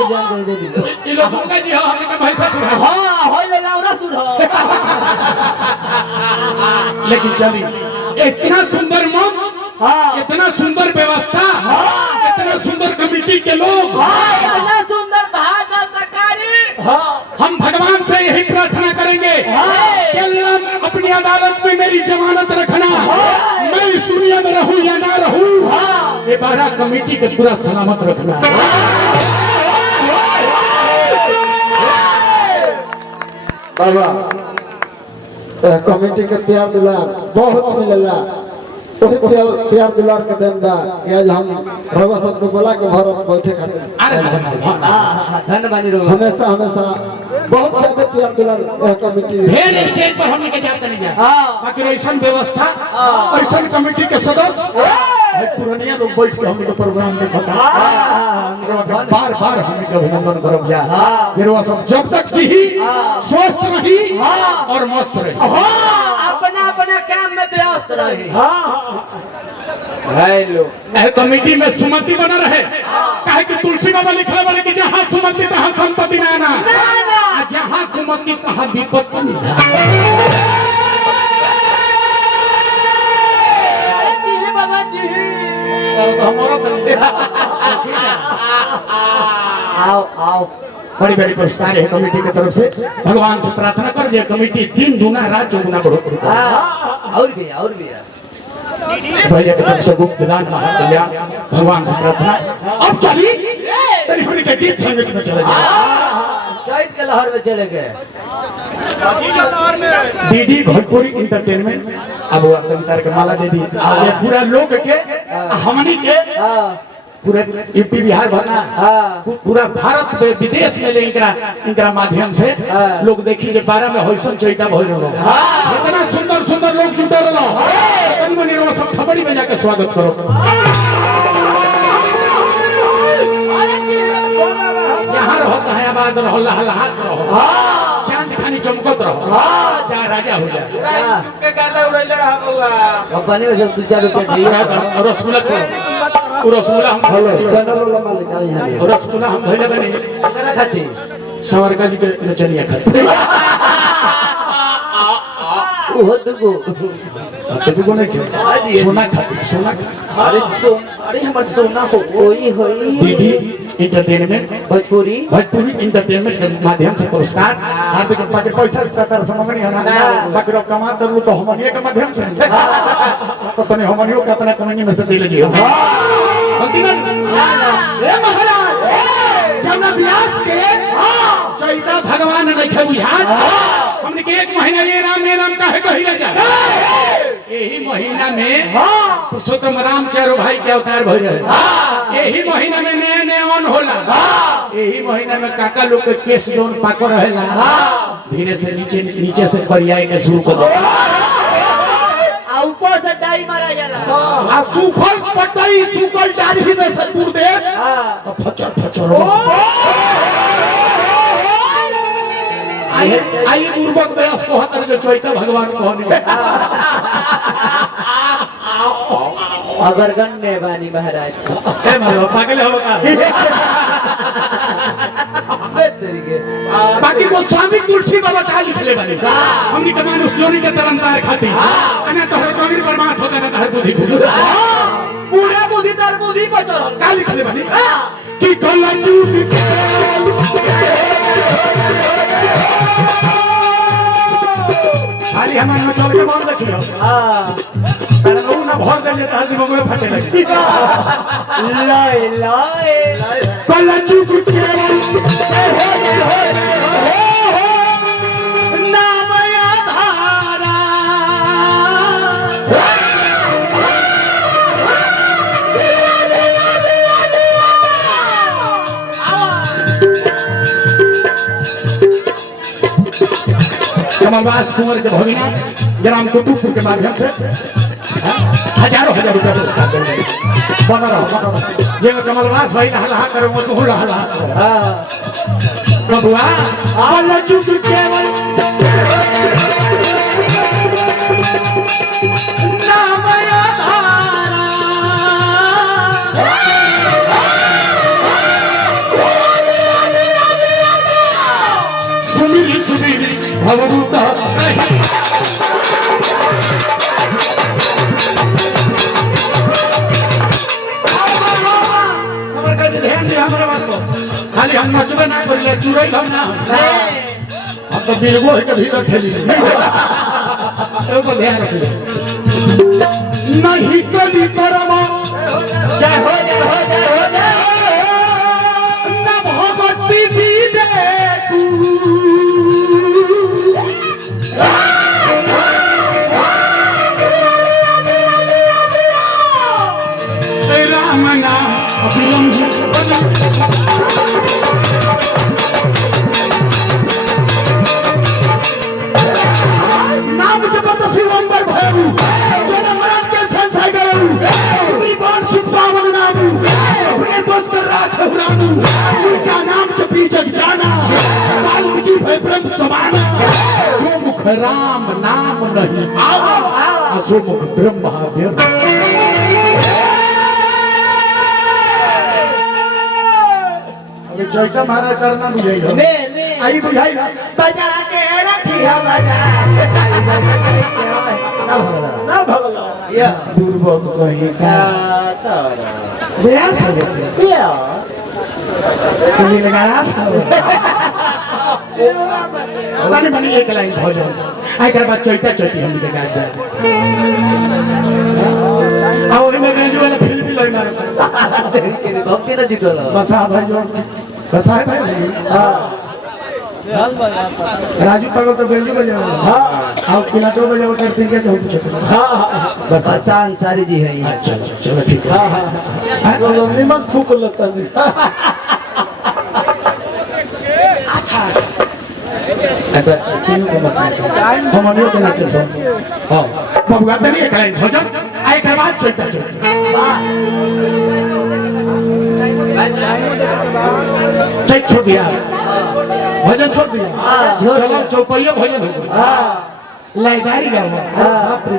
के जान दे दे ये लोग होगा जी हमने का भाई ससुर है हां होय ले लाउरा सुर हो लेकिन चली इतना सुंदर मंच हां इतना सुंदर व्यवस्था इतना सुंदर कमेटी के लोग इतना सुंदर भागल तकारी हां हम भगवान से यही प्रार्थना करेंगे कि अल्लाह अपनी अदालत में मेरी जमानत रखना मैं इस दुनिया में रहूं या ना रहूं ये 12 कमेटी के पूरा सलामत रखना बाबा कमेटी के प्यार दुलार बहुत मिलेला वही प्यार दुलार के देन बा आज हम रवा सब को बोला के भारत बैठे खातिर अरे धन्यवाद रो हमेशा हमेशा बहुत ज्यादा प्यार दुलार कमेटी ढेर स्टेज पर हमने के जाते नहीं जा बाकी ऐसा व्यवस्था ऐसा कमेटी के सदस्य पुरानिया लोग बैठ के हमने प्रोग्राम देखा था बार बार हमने के अभिनंदन करब जा गिरवा सब जब तक जी स्वस्थ रही और मस्त रही अपना अपना काम में व्यस्त रही हेलो कमेटी में सुमति बना रहे काहे कि तुलसी बाबा लिखले बारे कि जहां सुमति तहां संपत्ति ना आना जहां कुमति तहां विपत्ति नहीं बाबा जी हमारा आओ आओ बड़ी बड़ी पुरस्कार है कमेटी की तरफ से भगवान से प्रार्थना कर ये कमेटी दिन दुना रात चौगुना बढ़ोतरी और भी भैया की तरफ से गुप्त दान महाकल्याण भगवान से प्रार्थना अब चली तेरी हमने के गीत संगीत में चले जाए चैत के लहर में चले गए दीदी भोजपुरी इंटरटेनमेंट अब वो तंत्र के माला दे दी ये पूरा लोग के हमनी के पूरे यूपी बिहार भरना पूरा भारत में विदेश में ले इनका माध्यम से लोग देखी जे 12 में होइसन चैता भइल रहो इतना सुंदर सुंदर लोग जुटे रहो तन मनी रो सब खबरी में जाके स्वागत करो जहां रहता है आबाद रहो लहलहात रहो चांद खानी चमकत रहो जा राजा हो जा के गाना उड़ैले रहा बउआ कंपनी में सब 2-4 रुपए दिए रसगुल्ला छोड़ रसगुल्ला हम हेलो चैनल वाला मालिक आई है रसगुल्ला हम भइले बनी करा खाती सवरका जी के नचनिया खाते ओहो दुगो को नहीं खाते सोना खाते सोना अरे हमर सोना हो होई दीदी इंटरटेनमेंट भोजपुरी इंटरटेनमेंट के माध्यम से पुरस्कार हार्दिक बाकी पैसा से तरह समझ नहीं आना बाकी लोग कमा तर तो हमनिया के माध्यम से तो तने हमनियो के अपना कमाई में से दे लगी हो अंतिम ए महाराज जब व्यास के चैता भगवान नहीं खे बुझात हमने के 1 महीना ये राम काहे कहिला जा यही महीना में पुरुषोत्तम राम चारों भाई के अवतार भइल रहे यही महीना में नया नया ऑन होला यही महीना में काका लोग के केस जोन पाको रहेला धीरे से नीचे से करियाए के शुरू कर दो ऊपर से डाई मारा जाला आ सूखल पटई सूखल डाढ़ी में से तूर दे तो फचर फचर आई पूर्वक व्यास को हतर जो चैता भगवान कहने अगर गन्ने बानी महाराज ए मारो पागल हो का बाकी वो स्वामी तुलसी बाबा का लिखले बानी हमनी के मानुष चोरी के तरंतार खाती अना तोहर कमीर बर्बाद होता ना तोहर बुद्धि पूरा बुद्धि तर बुद्धि बचल का लिखले बानी कि कला चूक के खाली हमारे में चल के मार देखियो तारा लोग ना भर दे त हदी बगवे फटे लगे लाए कला चूक के नाम आधारा कमलवास कुंवर के भगिना ग्राम कुतुबपुर के माध्यम से हजारों हजार रुपया पुरस्कार देंगे बना रहो जे कमलवास भाई हल्ला करो वो तो हल्ला बबुआ आला चुक केवल नाम आधारा भवरूता समर का ध्यान दिया हमारे बात को खाली हम नचबे ना करिले चुरई हम ना हम तो बिलगो है के भीतर ठेली एगो ध्यान रखिए नहीं कभी करवा जय हो जय हो जय हो जय ना भगवती दी दे तू राम नाम अभिलंबित बना नाम जपत शिवंबर भयरू जन्म मरण के संशय गरू तुम्हारी बाण सुपावन नामू अपने बस कर राख रानू उनका नाम जपी जग जाना वाल्मीकि भय ब्रह्म समाना सो मुख राम नाम नहीं आवा सो मुख ब्रह्म जयका महाराज करना बुझाई मैं आई बुझाई ना बजा के रखिया बजा ना भगला या दुर्भोग कहेगा तारा ब्याह सजे या कली लगाया बनी बनी एक लाइन भजन आई कर बाद चैता चैती हम के गाय आओ में गंजू वाला फिल्म भी लई मारो तेरी के भक्ति न जुटल बसा भाई जो बसा है भाई हां राजू पागल तो गंजू बजाओ हां आओ किनाटो बजाओ करते हैं तो पूछो हां बस बसा अंसारी जी है ये अच्छा चलो ठीक है हां हां निमन फूक लगता है अच्छा क्यों को मत हम अनियो के नाच सब हां बबुआ तनी एक लाइन भजन आई के बाद चैता चैत छोड़ दिया भजन छोड़ दिया चलो चौपैया भजन हो गया लाइदारी गाओ बाप रे